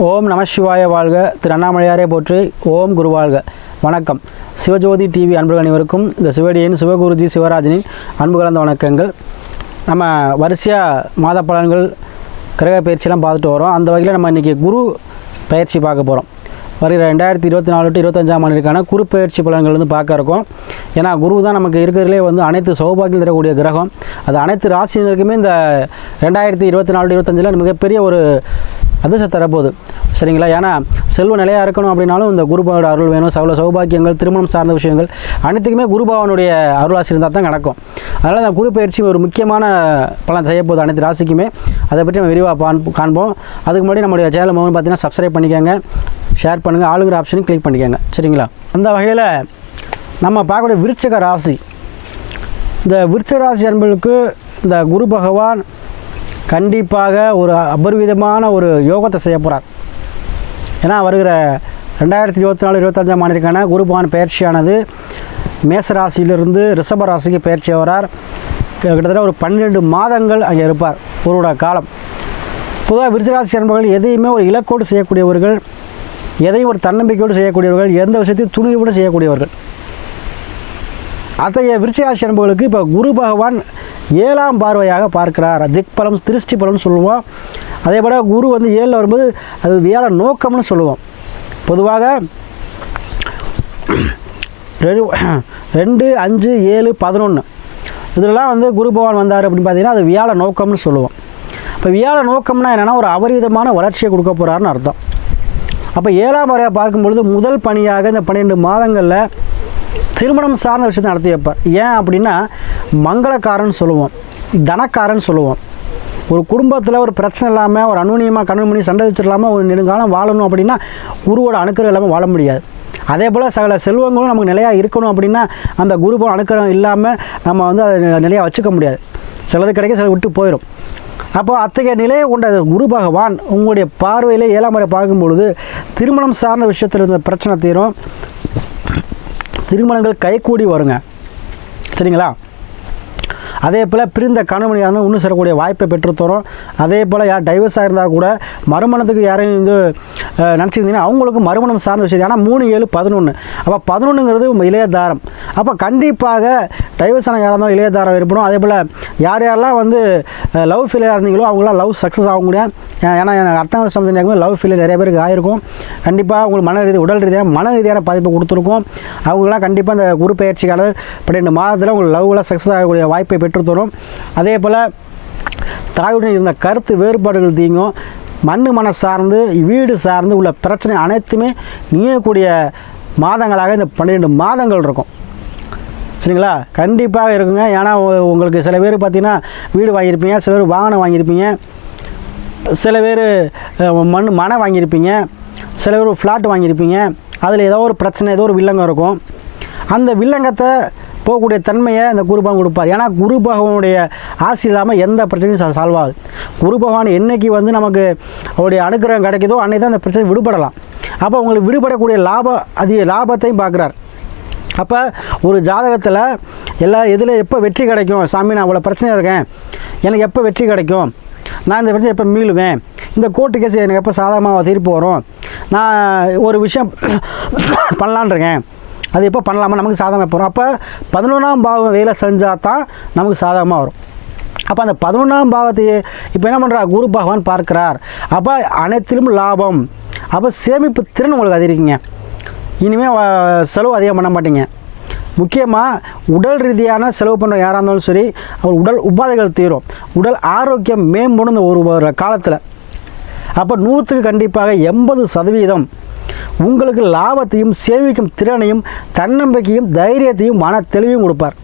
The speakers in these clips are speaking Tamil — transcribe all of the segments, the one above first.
ஓம் நம சிவாய வாழ்க. திரு அண்ணாமலையாரே போற்றி. ஓம் குருவாழ்க. வணக்கம். சிவஜோதி டிவி அன்பர்கள் அனைவருக்கும் இந்த சிவடியின் சிவகுருஜி சிவராஜனின் அன்பு கலந்த வணக்கங்கள். நம்ம வரிசையாக மாத பலன்கள் கிரக பயிற்சியெல்லாம் பார்த்துட்டு வரோம். அந்த வகையில் நம்ம இன்றைக்கி குரு பயிற்சி பார்க்க போகிறோம். வருகிற 2024 to 25ஆம் ஆண்டிற்கான குரு பயிற்சி பலன்கள் வந்து பார்க்க இருக்கோம். ஏன்னா குரு தான் நமக்கு இருக்கிறதுலே வந்து அனைத்து சௌபாகியம் தரக்கூடிய கிரகம். அது அனைத்து ராசினருக்குமே இந்த 2024 to 25 மிகப்பெரிய ஒரு அதிர்ஷ்டம் தரப்போகுது. சரிங்களா? ஏன்னா செல்வ நிலையாக இருக்கணும் அப்படின்னாலும் இந்த குருபாவோட அருள் வேணும். சகல சௌபாக்கியங்கள், திருமணம் சார்ந்த விஷயங்கள் அனைத்துக்குமே குருபாவனுடைய அருளாசி இருந்தால் தான் நடக்கும். அதனால் அந்த குரு பயிற்சி ஒரு முக்கியமான பலன் செய்யப்போகுது அனைத்து ராசிக்குமே. அதை பற்றி நம்ம விரிவாக காண்போம். அதுக்கு முன்னாடி நம்முடைய சேனல் மூலம் பார்த்தீங்கன்னா சப்ஸ்கிரைப் பண்ணிக்கோங்க, ஷேர் பண்ணுங்கள், ஆளுங்கிற ஆப்ஷனையும் கிளிக் பண்ணிக்கோங்க. சரிங்களா? அந்த வகையில் நம்ம பார்க்கக்கூடிய விருச்சிக ராசி, இந்த விருச்சிக ராசி அன்பர்களுக்கு இந்த குரு பகவான் கண்டிப்பாக ஒரு அபரிவிதமான ஒரு யோகத்தை செய்ய போகிறார். ஏன்னா வருகிற 2024-25ஆம் ஆண்டிற்கான குரு பகவான் பயிற்சியானது மேசராசியிலிருந்து ரிஷப ராசிக்கு பயிற்சி வரார். கிட்டத்தட்ட ஒரு 12 மாதங்கள் அங்கே இருப்பார். ஒருவரோட காலம். பொதுவாக விருச்சிகராசி அன்பர்கள் எதையுமே ஒரு இலக்கோடு செய்யக்கூடியவர்கள், எதையும் ஒரு தன்னம்பிக்கையோடு செய்யக்கூடியவர்கள், எந்த விஷயத்தையும் துணிவோடு செய்யக்கூடியவர்கள். அத்தகைய விருச்சிகராசி அன்பர்களுக்கு இப்போ குரு பகவான் 7ஆம் பார்வையாக பார்க்கிறார். திக்பலம், திருஷ்டி பலம்னு சொல்லுவோம். அதே போல் குரு வந்து 7ல் வரும்போது அது வியாழ நோக்கம்னு சொல்லுவோம். பொதுவாக 2, 5, 7, 11 இதெல்லாம் வந்து குரு பகவான் வந்தார் அப்படின்னு பார்த்தீங்கன்னா அது வியாழ நோக்கம்னு சொல்லுவோம். இப்போ வியாழ நோக்கம்னா என்னென்னா ஒரு அபரிதமான வளர்ச்சியை கொடுக்க போகிறாருன்னு அர்த்தம். அப்போ 7ஆம் முறையாக பார்க்கும்பொழுது முதல் பணியாக இந்த 12 மாதங்களில் திருமணம் சார்ந்த விஷயத்தை நடத்தி வைப்பார். ஏன் அப்படின்னா மங்களக்காரன்னு சொல்லுவோம், தனக்காரன்னு சொல்லுவோம். ஒரு குடும்பத்தில் ஒரு பிரச்சனை இல்லாமல் ஒரு அனுநியமாக கணவன் பண்ணி சண்டை வச்சிடலாமல் ஒரு நெடுங்காலம் வாழணும் அப்படின்னா குருவோட அணுக்கரம் இல்லாமல் வாழ முடியாது. அதே போல் சகல செல்வங்களும் நமக்கு நிலையாக இருக்கணும் அப்படின்னா அந்த குருவோட அணுக்கரம் இல்லாமல் நம்ம வந்து அதை நிலையாக வச்சுக்க முடியாது. சிலது கிடைக்க சிலது விட்டு போயிடும். அப்போ அத்தகைய நிலையை கொண்ட குரு பகவான் உங்களுடைய பார்வையிலே 7ஆம் முறை பார்க்கும் பொழுது திருமணம் சார்ந்த விஷயத்தில் இருந்த பிரச்சனை தீரும், திருமணங்கள் கைகூடி வருங்க. சரிங்களா? அதே போல் பிரிந்த கணவனியாக இருந்தால் இன்னும் சேரக்கூடிய வாய்ப்பை பெற்றுத்தரும். அதே போல் யார் டைவர்ஸாக இருந்தால் கூட மறுமணத்துக்கு யாரையும் வந்து நினச்சிருந்தீங்கன்னா அவங்களுக்கு மறுமணம் சார்ந்த விஷயம். ஆனால் 3, 7, 11 அப்போ 11ங்கிறது இளையதாரம். அப்போ கண்டிப்பாக டைவர்ஸான யாராக இருந்தாலும் இளையதாரம் ஏற்படும். அதே போல் யார் யாரெல்லாம் வந்து லவ் ஃபெயிலியராக இருந்தீங்களோ அவங்களாம் லவ் சக்ஸஸ் ஆக முடியாது. ஏன்னா எனக்கு அர்த்தம் சம்திங் லவ் ஃபெயிலியர் நிறைய பேருக்கு ஆகிருக்கும். கண்டிப்பாக உங்களுக்கு உடல் ரீதியான பாதிப்பை கொடுத்துருக்கும். அவங்களாம் கண்டிப்பாக அந்த குரு பயிற்சிக்கான 12 மாதத்தில் உங்களுக்கு லவ்லாம் சக்ஸஸ் ஆகக்கூடிய வாய்ப்பை பெற்றுத்தரும். அதே போல் தாயுடன் இருந்த கருத்து வேறுபாடுகள் தீங்கும். மண் சார்ந்து வீடு சார்ந்து உள்ள பிரச்சனை அனைத்துமே நீங்கக்கூடிய மாதங்களாக இந்த 12 மாதங்கள் இருக்கும். சரிங்களா? கண்டிப்பாக இருக்குங்க. ஏன்னா உங்களுக்கு சில பேர் பார்த்தீங்கன்னா வீடு வாங்கியிருப்பீங்க, சில பேர் வாகனம் வாங்கியிருப்பீங்க, சில பேர் மனை வாங்கியிருப்பீங்க, சில பேர் ஃப்ளாட் வாங்கியிருப்பீங்க. அதில் ஏதோ ஒரு பிரச்சனை, ஏதோ ஒரு வில்லங்கம் இருக்கும். அந்த வில்லங்கத்தை போகக்கூடிய தன்மையை இந்த குரு பகவான் கொடுப்பார். ஏன்னா குரு பகவானுடைய ஆசை இல்லாமல் எந்த பிரச்சனையும் சால்வ் ஆகுது. குரு பகவான் என்றைக்கு வந்து நமக்கு அவருடைய அனுகிரகம் கிடைக்குதோ அன்றைக்கி தான் அந்த பிரச்சனை விடுபடலாம். அப்போ உங்களுக்கு விடுபடக்கூடிய லாபத்தையும் பார்க்குறார். அப்போ ஒரு ஜாதகத்தில் இதில் எப்போ வெற்றி கிடைக்கும், சாமி நான் அவ்வளோ பிரச்சனையாக இருக்கேன், எனக்கு எப்போ வெற்றி கிடைக்கும், நான் இந்த பிரச்சனை எப்போ மீளுவேன், இந்த கோர்ட்டு கேஸ் எனக்கு எப்போ சாதகமாக தீர்ப்பு வரும், நான் ஒரு விஷயம் பண்ணலான் இருக்கேன், அது எப்போ பண்ணலாமா, நமக்கு சாதகமாக போகிறோம். அப்போ 11ஆம் பாவம் வேலை செஞ்சால் தான் நமக்கு சாதகமாக வரும். அப்போ அந்த 11ஆம் பாவத்தையே இப்போ என்ன பண்ணுறா குரு பகவான் பார்க்கிறார். அப்போ அனைத்திலும் லாபம். அப்போ சேமிப்பு திறன் உங்களுக்கு அதிகரிக்குங்க. இனிமேல் செலவு அதிகம் பண்ண மாட்டீங்க. முக்கியமாக உடல் ரீதியான செலவு பண்ணுற யாராக இருந்தாலும் சரி, அவர் உடல் உபாதைகள் தீரும், உடல் ஆரோக்கியம் மேம்படும் இந்த ஒரு காலத்தில். அப்போ 100க்கு கண்டிப்பாக 80% உங்களுக்கு லாபத்தையும் சேமிக்கும் திறனையும் தன்னம்பிக்கையும் தைரியத்தையும் மன தெளிவையும் கொடுப்பார்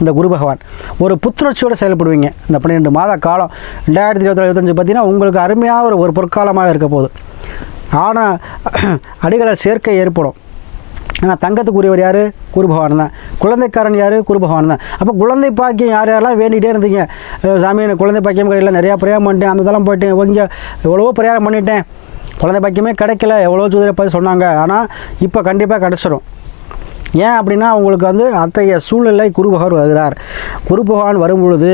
இந்த குரு பகவான். ஒரு புத்துணர்ச்சியோடு செயல்படுவீங்க. இந்த 12 மாத காலம் 2024-25 பார்த்தீங்கன்னா உங்களுக்கு அருமையாக ஒரு பொற்காலமாக இருக்க போகுது. ஆனால் அடிகளை சேர்க்கை ஏற்படும். ஆனால் தங்கத்துக்குரியவர் யார்? குரு பகவான் தான். குழந்தைக்காரன் யார்? குரு பகவான் தான். அப்போ குழந்தை பாக்கியம் யாரெல்லாம் வேண்டிகிட்டே இருந்தீங்க, சாமி எனக்கு குழந்தை பாக்கியம் கிடைக்கல, நிறையா பரிகாரம் பண்ணிட்டேன், அந்த இதெல்லாம் போயிட்டேன், கொஞ்சம் எவ்வளவோ பரிகாரம் பண்ணிட்டேன், குழந்தை பாக்கியமே கிடைக்கல, எவ்வளோ ஜோதிடரை பற்றி சொன்னாங்க, ஆனால் இப்போ கண்டிப்பாக கிடச்சிடும். ஏன் அப்படின்னா உங்களுக்கு வந்து அத்தகைய சூழ்நிலை குரு பகவான் வருகிறார். குரு பகவான் வரும் பொழுது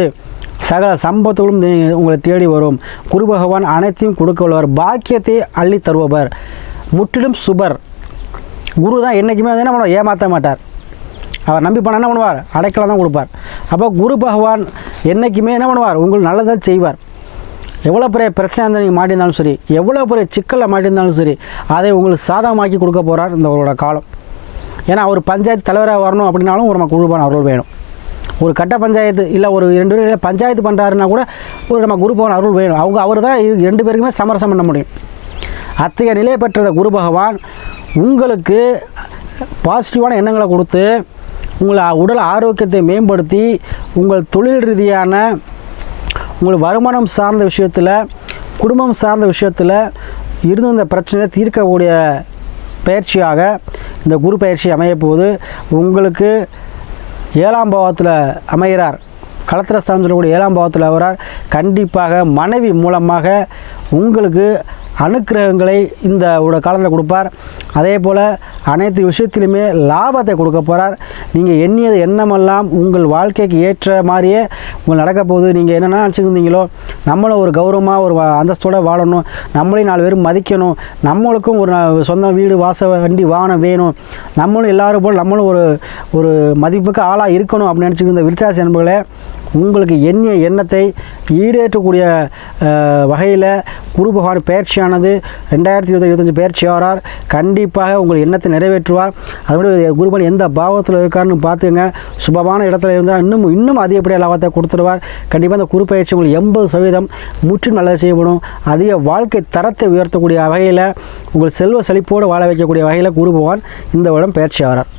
சகல சம்பத்துகளும் உங்களை தேடி வரும். குரு பகவான் அனைத்தையும் கொடுக்க உள்ளவர், பாக்கியத்தை அள்ளி தருபவர், முற்றிலும் சுபர். குரு தான் என்றைக்குமே என்ன பண்ணுவார், ஏமாற்ற மாட்டார். அவர் நம்பி பண்ண என்ன பண்ணுவார், அடைக்கலம் தான் கொடுப்பார். அப்போ குரு பகவான் என்றைக்குமே என்ன பண்ணுவார், உங்களுக்கு நல்லதாக செய்வார். எவ்வளோ பெரிய பிரச்சனை இருந்தால் நீங்கள் மாட்டியிருந்தாலும் சரி, எவ்வளோ பெரிய சிக்கலில் மாட்டியிருந்தாலும் சரி, அதை உங்களுக்கு சாதகமாக்கி கொடுக்க போகிறார் இந்த அவரோட காலம். ஏன்னா அவர் பஞ்சாயத்து தலைவராக வரணும் அப்படின்னாலும் ஒரு நம்ம குரு பகவான் அருள் வேணும். ஒரு கட்ட பஞ்சாயத்து இல்லை ஒரு 2 பேர் பஞ்சாயத்து பண்ணுறாருன்னா கூட ஒரு நம்ம குரு பகவான் அருள் வேணும். அவர் தான் 2 பேருக்குமே சமரசம் பண்ண முடியும். அத்தகைய நிலை பெற்ற குரு பகவான் உங்களுக்கு பாசிட்டிவான எண்ணங்களை கொடுத்து உங்களை உடல் ஆரோக்கியத்தை மேம்படுத்தி உங்கள் தொழில் ரீதியான உங்கள் வருமானம் சார்ந்த விஷயத்தில், குடும்பம் சார்ந்த விஷயத்தில் இருந்து இந்த பிரச்சனையை தீர்க்கக்கூடிய பயிற்சியாக இந்த குரு பயிற்சி அமையப்போது. உங்களுக்கு 7ஆம் பாவத்தில் அமைகிறார், களத்திரஸ்தானம் சொல்லக்கூடிய 7ஆம் பாவத்தில் வரார். கண்டிப்பாக மனைவி மூலமாக உங்களுக்கு அனுக்கிரகங்களை இந்த காலத்தில் கொடுப்பார். அதே போல் அனைத்து விஷயத்திலுமே லாபத்தை கொடுக்க போகிறார். நீங்கள் எண்ணியது எண்ணமெல்லாம் உங்கள் வாழ்க்கைக்கு ஏற்ற மாதிரியே உங்கள் நடக்க போகுது. நீங்கள் என்னென்ன நினச்சிருந்தீங்களோ, நம்மளும் ஒரு கௌரவமாக ஒரு அந்தஸ்தோடு வாழணும், நம்மளையும் 4 பேரும் மதிக்கணும், நம்மளுக்கும் ஒரு சொந்த வீடு வண்டி வாகனம் வேணும், நம்மளும் எல்லோரும் போல் நம்மளும் ஒரு மதிப்புக்கு ஆளாக இருக்கணும் அப்படின்னு நினச்சிருந்த விருச்சிக என்பர்களே, உங்களுக்கு எண்ணிய எண்ணத்தை ஈடேற்றக்கூடிய வகையில் குரு பகவான் பயிற்சியானது 2025 பயிற்சி ஆகிறார். கண்டிப்பாக உங்கள் எண்ணத்தை நிறைவேற்றுவார். அதோடு குரு பகவான் எந்த பாவத்தில் இருக்காருன்னு பார்த்துங்க. சுபமான இடத்துல இருந்தால் இன்னும் அதிகப்படியாக லாபத்தை கொடுத்துருவார். கண்டிப்பாக இந்த குரு பயிற்சி உங்களுக்கு 80% முற்றிலும் நல்லது செய்யப்படும். அதிக வாழ்க்கை தரத்தை உயர்த்தக்கூடிய வகையில் உங்கள் செல்வ செழிப்போடு வாழ வைக்கக்கூடிய வகையில் குரு பகவான் இந்த வருடம் பயிற்சி ஆகிறார்.